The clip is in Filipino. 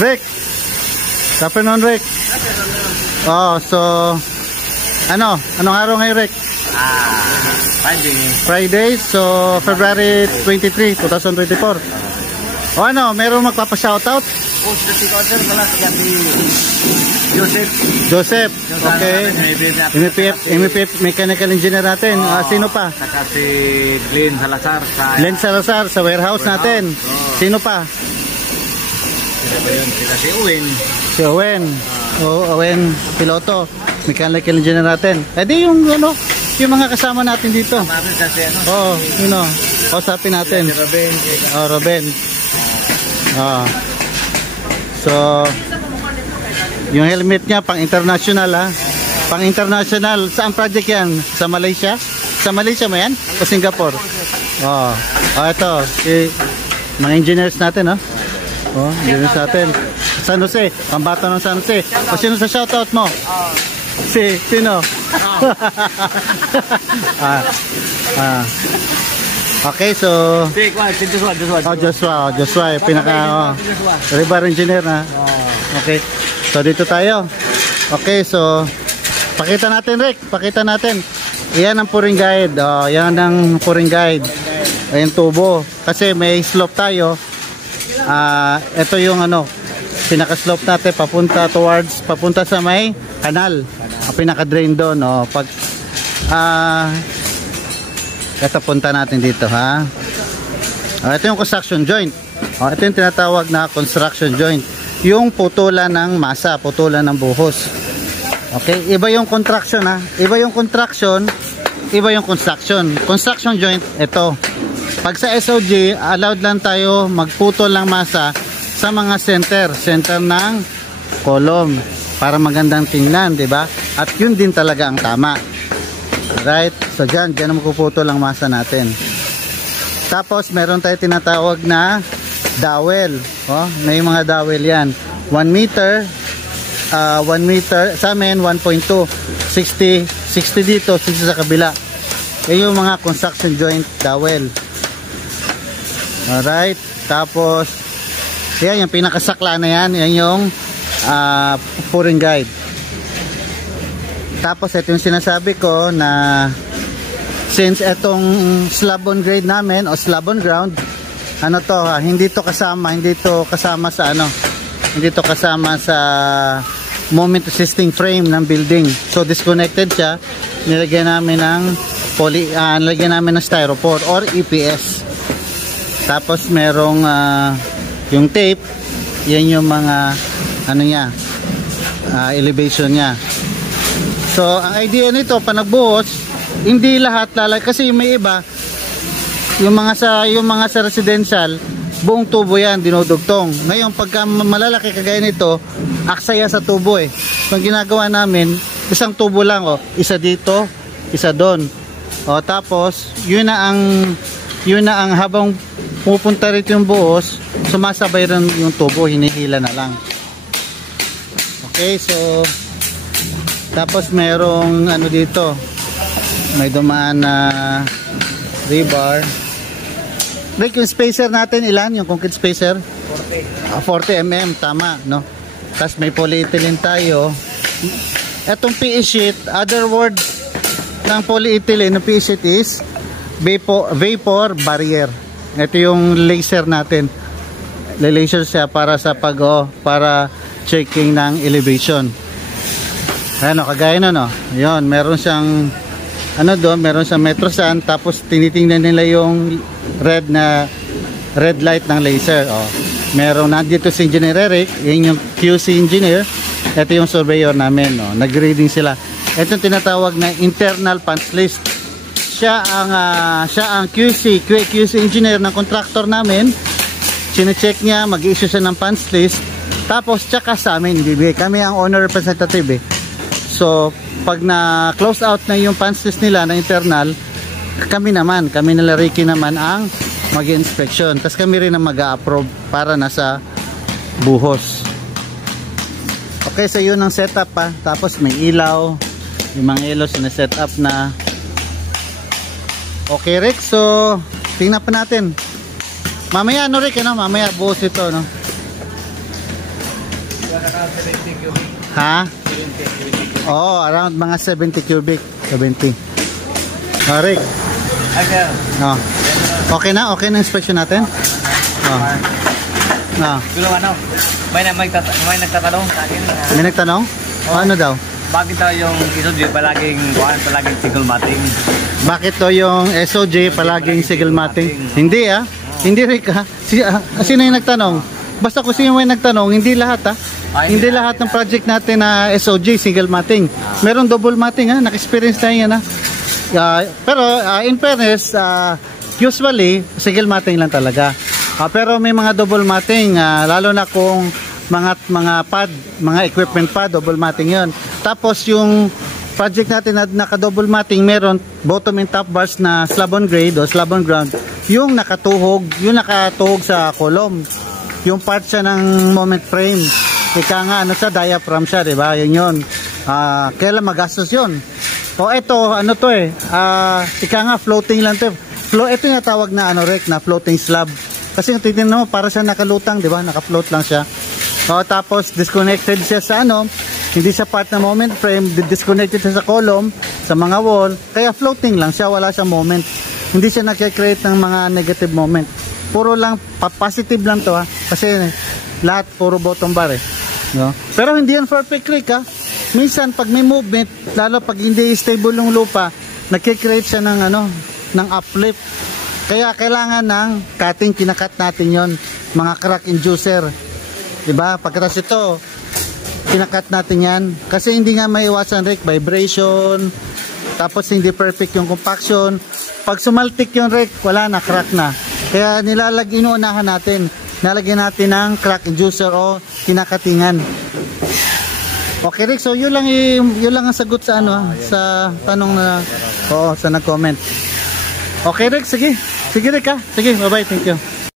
Rick. Good afternoon, Rick. Oh, so anong araw ngayon, Rick? Friday, so February 23, 2024. O meron magpapa-shoutout? Oh, si Cotter pala, si Joseph. Okay. MPF Mechanical Engineer natin. Sino pa? Saka si Glenn Salazar sa warehouse natin. Sino pa? Si Owen. Si Owen. Owen Piloto. Mechanical Engineer natin. Di yung yung mga kasama natin dito. Usapin natin. Robin. So yung helmet niya pang international pang international. Saan project yan? Sa Malaysia? Sa Malaysia mo yan? O Singapore? Ito mga engineers natin engineers natin. San Jose, pambata ng San Jose. O sino sa shoutout mo? Sino? Okay, so Joshua, pinaka rebar engineer na. Okay. So dito tayo. Okay, so pakita natin, Rick. Pakita natin. Yan ang pouring guide. Yan ang pouring guide. Ayan tubo. Kasi may slope tayo. Ito yung pinaka-slope natin papunta sa may kanal. Ang pinaka-drain doon, pag ito punta natin dito, ito yung construction joint. Ito yung tinatawag na construction joint. Yung putulan ng masa, putulan ng buhos. Okay, iba yung contraction iba yung contraction, iba yung construction. Construction joint, ito. Pag sa SOG, allowed lang tayo magputol ng masa sa mga center ng column para magandang tingnan, 'di ba? At yun din talaga ang tama. Right? So diyan magpuputol ang masa natin. Tapos meron tayong tinatawag na dowel. May mga dowel 'yan. 1 meter, 1 meter sa amin 1.2, 60 dito, 60 sa kabila. Yung mga construction joint dowel. Alright, tapos yan yung pinakasakla na yan yung pouring guide. Tapos ito yung sinasabi ko na since etong slab on grade namin o slab on ground, hindi to kasama sa moment assisting frame ng building. So disconnected siya. Nilagyan namin ng styrofoam or EPS. Tapos merong yung tape, yan yung mga elevation niya. So ang idea nito pa nagbuhos, hindi lahat kasi may iba yung mga sa residential, buong tubo yan dinudugtong. Ngayon pagka malalaki kagaya nito, aksaya sa tubo So ang ginagawa namin, isang tubo lang isa dito, isa doon. Tapos yun na ang habang pupunta rito yung buhos, sumasabay rin yung tubo, hinihila na lang. Okay, so tapos merong dito, may dumaan na rebar. Break yung spacer natin, ilan yung concrete spacer? 40 mm, tama, no? Tapos may polyethylene tayo. Etong PE sheet, other word ng polyethylene ng PE sheet is vapor barrier. Ito yung laser natin. Laser siya para sa para checking ng elevation. Kagaya Yun, meron siyang meron siyang metro sand, tapos tinitingnan nila yung red light ng laser. Meron nandito si Engineer Eric, yun yung QC engineer. Ito yung surveyor namin, nag-reading sila. Ito yung tinatawag na internal punch list. Siya ang QC engineer ng contractor namin. Sine-check niya, mag-issue siya ng punch list. Tapos tsaka sa amin ibibigay. Kami ang owner representative So pag na-close out na yung punch list nila na internal, kami nila Ricky naman ang mag-inspection. Tapos kami rin ang mag-a-approve para nasa buhos. Okay, so yun ang setup Tapos may ilaw. Yung mga ilaw sina-set up na. Okay, Rick, so tingnan pa natin. Mamaya Rick, mamaya buhos ito, Ha? Oo, around mga 70 cubic. 70. Rick. Ay, sir. Oh. Okay na? Okay na inspection natin? Oh. Oh. Gulong ano, may nagtatanong sa akin. May nagtanong? Ano daw? Bakit daw yung SOJ palaging single matting? Bakit to yung SOJ palaging single matting? Hindi Hindi Rick sino yung nagtanong? Basta kung sino yung nagtanong, hindi lahat hindi lahat ng project natin na SOJ single matting. Meron double matting naka-experience na yan pero in fairness, usually single matting lang talaga. Pero may mga double matting, lalo na kung mga pad, mga equipment pad, double matting yon. Tapos yung project natin na naka-double matting, meron bottom and top bars na slab on grade o slab on ground, yung nakatuhog sa column. Yung part siya ng moment frame. Ika nga, sa diaphragm siya, di ba? Yun. Kailan magastos yun? O ito, ika nga, floating lang to. Ito yung tawag na Rek, na floating slab. Kasi titignan mo, para siya nakalutang, di ba? Naka-float lang siya. Tapos disconnected siya sa hindi siya part ng moment frame, disconnected siya sa column, sa mga wall, kaya floating lang siya, wala siyang moment. Hindi siya nag-create ng mga negative moment. Puro lang, positive lang to kasi lahat puro bottom bar no? Pero hindi yan perfect Rick Minsan pag may movement, lalo pag hindi stable yung lupa, nag-create siya ng ng uplift. Kaya kailangan ng cutting, kinakat natin yon, mga crack inducer. Diba? Pagkatapos ito, kinakat natin yan. Kasi hindi nga maiwasan Rick, vibration, tapos hindi perfect yung compaction. Pag sumaltik yung Rick, wala na, crack na. Kaya inuunahan natin, nalagyan natin ng crack inducer o kinakatingan. Okay Rick, so yun lang ang sagot sa sa tanong na sa nag-comment. Okay Rick, sige Rick Sige, bye-bye, thank you.